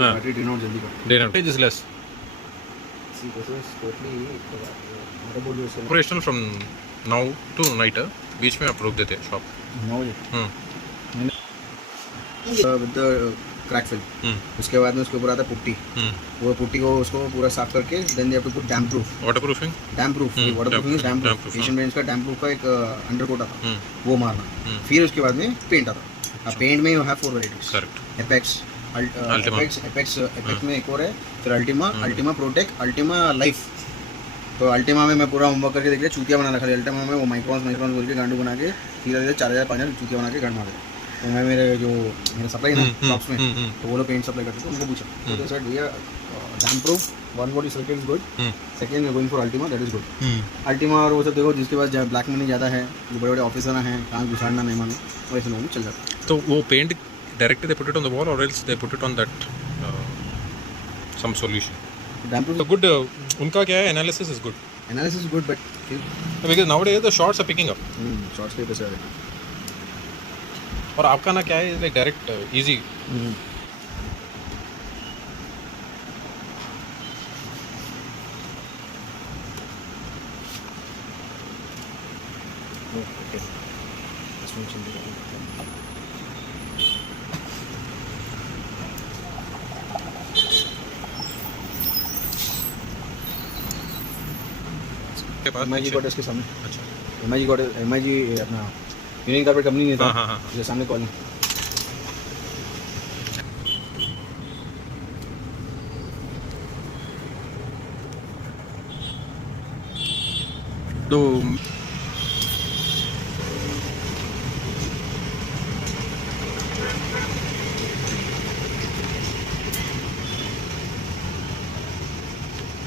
Battery drain out जल्दी करता है। Drain out is less See, this is totally motherboard जो है operational from now to night. बीच में आप रोक देते हैं शॉप। 9 बजे विद द क्रैक फिल। उसके बाद में उसके ऊपर आता है पुट्टी। वो पुट्टी को उसको पूरा साफ करके then they have to put damp proof. Water proofing damp proof is damp proof. Asian Paints का डैम्प प्रूफ का एक अंडरकोट आता वो मारना। फिर उसके बाद में पेंट आता। पेंट में you have 4 varieties. Correct. Apex apex में एक और है, फिर अल्टीमा प्रोटेक, अल्टीमा लाइफ। तो अल्टीमा में मैं पूरा होमवर्क करके देख लिया, चूतिया बना रखा है। अल्टीमा में वो माइक्रॉन्स बोल के गांडू बना के 3000 4000 चूतिया बना के गांड मार रहे। तो मैं मेरे सप्लाई ना शॉप्स में, तो वो लोग पेंट सप्लाई करते थे, उनको पूछा तो सर भैया damp proof 140 circuit is good, second going for Ultima that is good. Ultima और वो सब देखो जिसके पास ब्लैक मनी ज़्यादा है, जो बड़े बड़े ऑफिसर हैं, काम घुसाड़ना नहीं मानो, वैसे लोगों में चल जाता है। तो वो paint directly they put it on the wall or else they put it on that some solution. Damp proof good उनका क्या है, analysis is good but because nowadays the shots are picking up shorts के पैसे आ रहे और आपका ना क्या है like direct easy के पास MIG कॉटेज के सामने। अच्छा MIG अपना यूनियन कार्पेट कंपनी नहीं था, हाँ जो सामने कॉलोनी। तो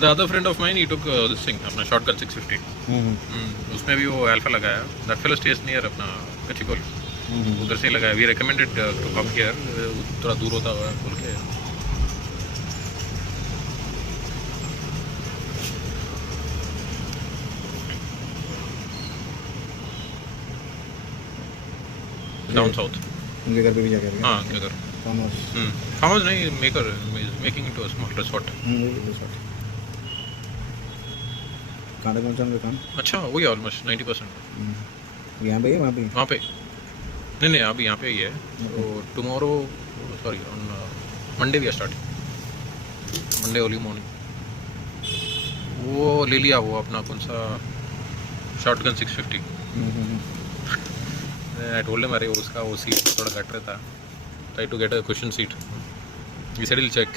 the other friend of mine he took this thing अपना शॉर्टकट 650 उसमें भी वो अल्फा लगाया। that fellow stays near अपना कचिकोल, उधर से लगाया। we recommended to come here, थोड़ा दूर होता हुआ बोल के। डाउन साउथ उनके घर पे भी जाकर हाँ क्या कर फार्म फार्मर्स नहीं maker making into a small resort. कहाँ तक पहुँचा उनका काम? अच्छा वही ऑलमोस्ट 90%। यहाँ पे है वहाँ पे? नहीं अभी यहाँ पे ही है। तो tomorrow sorry on Monday we are starting, Monday early morning. वो ले लिया वो अपना कौन सा शॉटगन 650। आई टोल्ड हिम अरे उसका वो सीट थोड़ा घट रहा था, try to get a cushion seat. He said will check,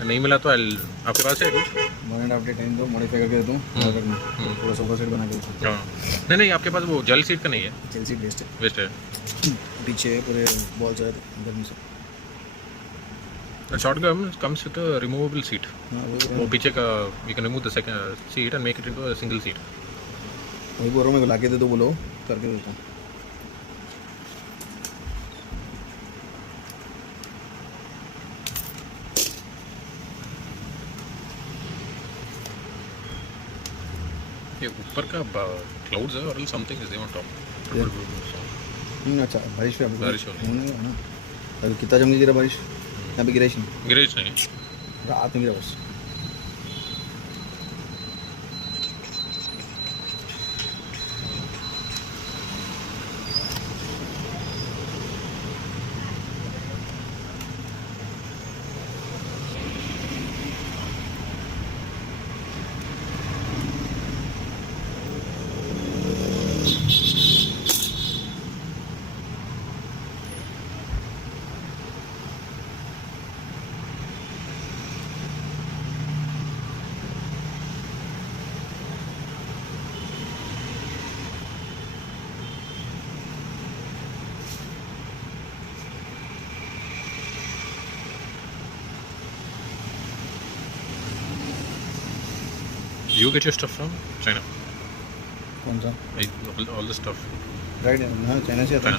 नहीं मिला तो आपके पास है कुछ? 1.5 टाइम दो, मॉडिफाई करके देता हूँ पूरा सोफा सेट बना के। हाँ नहीं आपके पास वो जेल सीट का नहीं है? जेल सीट वेस्ट है पीछे पूरे बॉल चला गर्मी से। Shotgun comes with a removable seat. वो पीछे का you can remove the second seat and make it into a single seat. वही बोल रहा हूँ, मेरे को ला के दे दो, बोलो करके देता हूँ। ये ऊपर का क्लाउड्स है और something is there on top. अच्छा बारिश पे बारिश हो रही है ना? अभी कितना जम गिरा बारिश यहाँ पे? गिराइश नहीं, रात में गिरा बस। You get your stuff from China? कौन सा? All the stuff. राइट है, हाँ चाइना से आता है।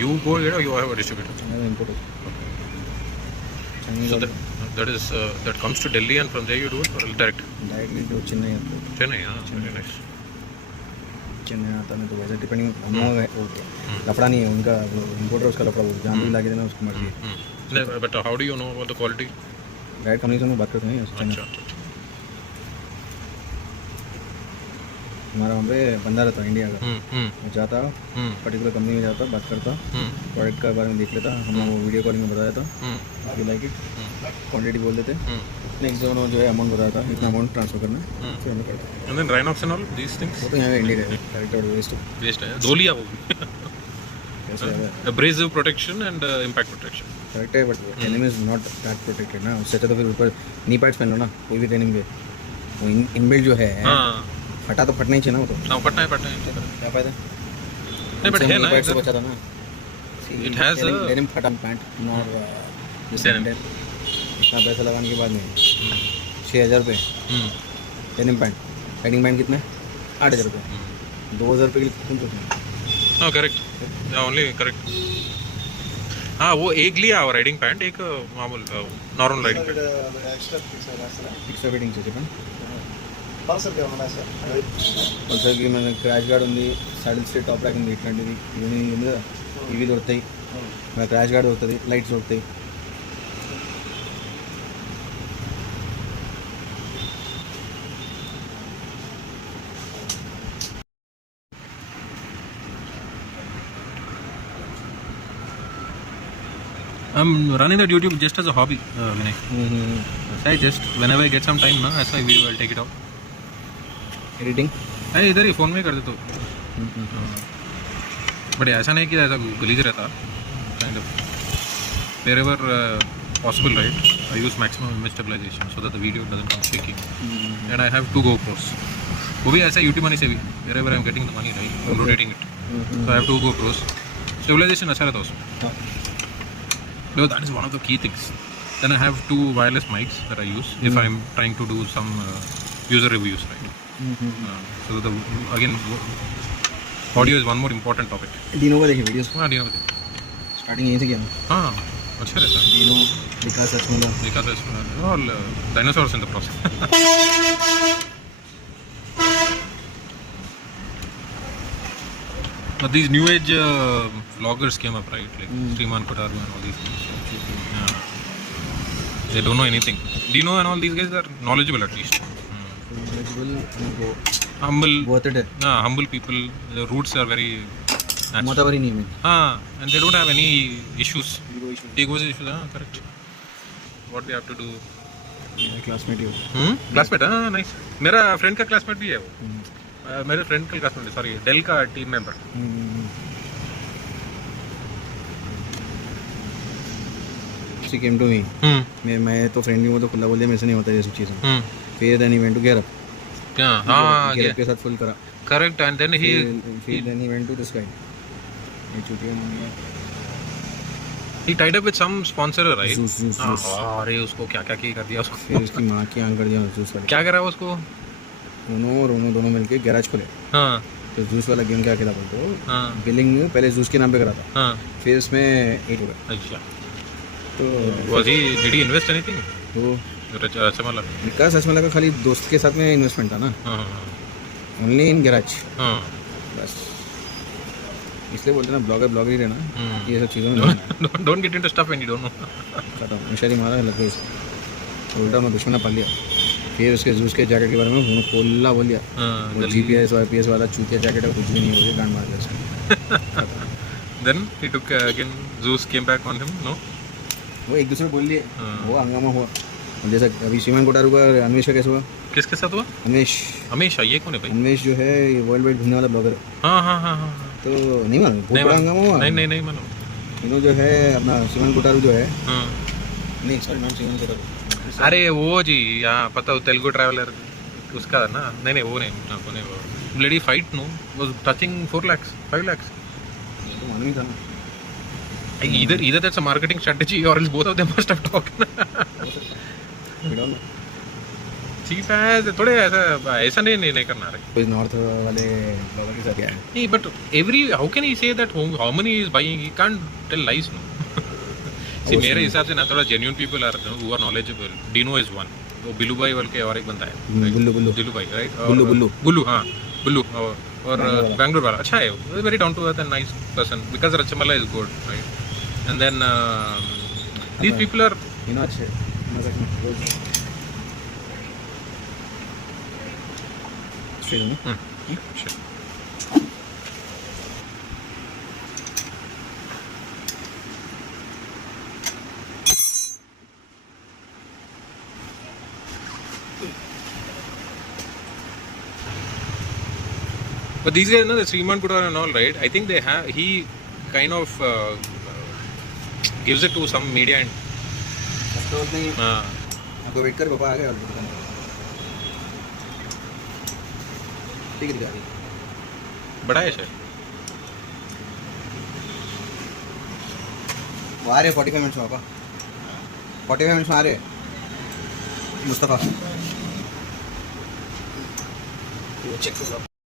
You go here or you have a distributor? China import है। So that comes to Delhi and from there you do it or direct? Directly जो चेन्नई आता है। Chennai, हाँ, very nice. चेन्नई आता है तो वैसे डिपेंडिंग हम लोग लफड़ा नहीं है उनका, इंपोर्टर उसका लफड़ा, वो जहाँ भी ला के देना उसकी मर्जी है। But how do you know about the quality? Direct communication में बात करते हैं अच्छा हमारा वहाँ पे बंदा रहता है इंडिया का, मैं जाता पर्टिकुलर कंपनी में जाता, बात करता, प्रोडक्ट के बारे में देख लेता, हम लोग वो वीडियो कॉलिंग में बताया था वी लाइक इट, क्वांटिटी बोल देते, नेक्स्ट जो है अमाउंट बताया था, इतना अमाउंट ट्रांसफर करना है, फिर हमें करता। एंड देन राइनॉक्स एंड ऑल दीस थिंग्स वो तो यहाँ इंडिया का डायरेक्ट और वेस्ट है, धो लिया वो भी। कैसे है abrasive protection and impact protection correct है, but denim is not that protected ना, उससे अच्छा तो फिर ऊपर नी पैड्स पहन लो ना कोई भी डेनिम पे, वो इनबिल्ट जो है फटा तो फटना ही चाहिए ना, वो तो पटना है क्या फायदा नहीं, बट है ना पैड से बचा था ना, it has a डेनिम फटा पैंट नॉट दिस Denim. इतना पैसा लगाने के बाद में 6,000 रुपये डेनिम पैंट, राइडिंग पैंट कितने 8,000 रुपये, 2,000 रुपये के लिए तुम सोचो। हाँ करेक्ट, ओनली करेक्ट। हाँ वो एक लिया राइडिंग पैंट, एक मामूल normal riding pant extra fitting చేసి పల్సర్కి మన క్రాష్ గార్డ్ ఉంది, సైడ్ స్టేట్ టాప్ ర్యాక్ ఉంది, ఇట్లాంటివి ఇవన్నీ ఉంది కదా, ఇవి దొరుకుతాయి, మన క్రాష్ గార్డ్ దొరుకుతుంది, లైట్స్ దొరుకుతాయి. I'm running that YouTube just as a hobby, Vinay. I just whenever I get some time ना ऐसा video I'll take it out. Editing अरे इधर ही फ़ोन में कर दे तो, बट ऐसा नहीं कि ऐसा गलीज रहता, kind of wherever possible, right? I use maximum image stabilization so that the video doesn't come shaking. And I have 2 GoPros. वो भी ऐसा YouTube money से भी, wherever I'm getting the money, right? I'm rotating it. So I have 2 GoPros. Stabilization अच्छा रहता उसमें. No, that is one of the key things. Then I have 2 wireless mics that I use if I'm trying to do some user reviews, right? So the again, audio is one more important topic. Dino को देखिए videos, हाँ Dino को starting यहीं से किया ना, हाँ अच्छा रहता है। डीनो विकास विकास और dinosaurs in the process. But these new age vloggers came up, right? Like Sriman Kotaru and all these things. Yeah. They don't know anything. Dino and all these guys are knowledgeable at least. Humble. बहुत है Yeah, humble people. The roots are very natural. मोटावरी नहीं है, And they don't have any issues. Ego issues. Correct. What they have to do. Classmate ही classmate, हाँ nice. मेरा friend का classmate भी है वो. मेरे फ्रेंड का क्लासमेट, सॉरी डेल का team member. She came to me, मैं तो फ्रेंड भी हूँ तो खुला बोल दिया मेरे से नहीं होता ये सब चीज़ें. फिर then he went to getup, हाँ गेटअप के साथ फुल करा. Correct. And then he then he went to this guy, ये चुटिया मांगी he tied up with some sponsor, right? Juice अरे उसको क्या क्या कर दिया उसको. फिर उसकी माँ की आंख कर दिया जूस वाले. क्या करा उसको? रोनो दोनों मिलके गैराज खोले. हाँ. तो जूस वाला गेम क्या खेला बोलते हो, बिलिंग पहले जूस के नाम पे करा था, फिर इसमें 8 हो गया. अच्छा. तो was he did he invest anything? तो रचमला विकास रचमला का खाली दोस्त के साथ में इन्वेस्टमेंट था ना, ओनली इन गैराज, बस. इसलिए बोलते ना ब्लॉगर ही रहना, ये सब चीज़ों में don't get into stuff when you don't know. खत्म. मिशारी मारा लग गई, उल्टा मैं दुश्मन पढ़ लिया. फिर उसके जूस के जैकेट के बारे में उन्होंने खोला बोल दिया, वो GPS वाईपीएस वाला चूतिया जैकेट है, कुछ भी नहीं हो गया, गांड मार दिया उसको. Then he took again juice came back on him. No, वो एक दूसरे बोल लिए, वो हंगामा हुआ. जैसा अभी श्रीमान कोटारू का अन्वेश का कैसे हुआ, किसके साथ हुआ? अन्वेश ये कौन है भाई? अन्वेश जो है वर्ल्ड वाइड घूमने वाला ब्लॉगर है. हाँ. तो नहीं मालूम, बहुत बड़ा हंगामा हुआ. नहीं मालूम. इन्हों जो है अपना श्रीमान कोटारू जो है, नहीं सॉरी नाम श्रीमान कोटारू, अरे वो जी यहाँ पता हो तेलुगु ट्रैवलर उसका ना, नहीं वो नहीं वो bloody fight no was touching 4 lakhs 5 lakhs. ये तो मालूम ही था ना. Either that's a marketing strategy or else both of them must have talked. Cheap है थोड़े, ऐसा नहीं करना रहे. कोई नॉर्थ वाले ब्लॉगर के साथ क्या है नहीं, but every how can he say that how money is buying, he can't tell lies. No see मेरे हिसाब से ना थोड़ा genuine people are who are knowledgeable. Dino is one, वो बिल्लू भाई बोल के और एक बंदा है, बिल्लू भाई, राइट? बुल्लू, हाँ बुल्लू. और बैंगलोर वाला अच्छा है, very down to earth and nice person. Because Rachmala is good, right? And then these people are अच्छे Straight on. Sure. But these guys, no, the Sriman Kutar and all, right? I think they have. He kind of gives it to some media and. Store नहीं हाँ. आपको wait कर पापा आ गए और दुकान पर ठीक है दिखा रही बड़ा है सर. वो आ रहे 45 मिनट्स में पापा 45 मिनट्स में आ रहे मुस्तफ़ा चेक करो